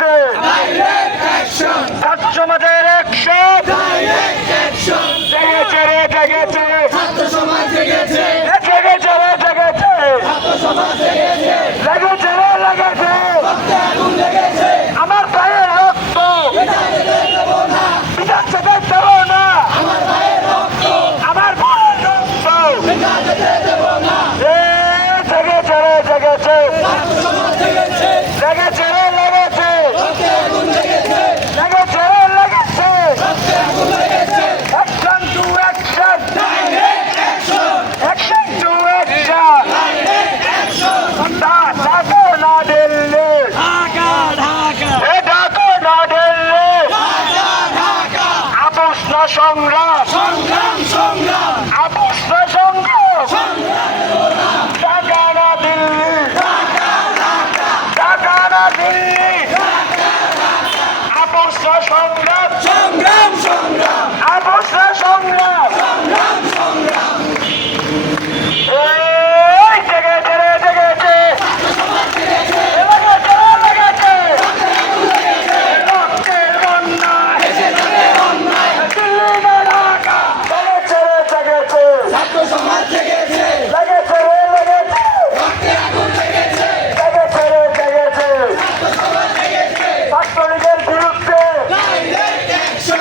বিরুদ্ধে ছাত্র সমাজের একশো। জেগেছে রে জেগেছে। সমাজ স্বেচ্ছা সংগ্রাম। সংগ্রাম সংগ্রাম। আপোষ্য সংগ্রাম। ঢাকা না দিল্লি। ঢাকা না দিল্লি। আপোষ্য সংগ্রাম। সংগ্রাম সংগ্রাম। আপোষ্য সংগ্রাম। ছাত্রলীগের বিরুদ্ধে। Direct action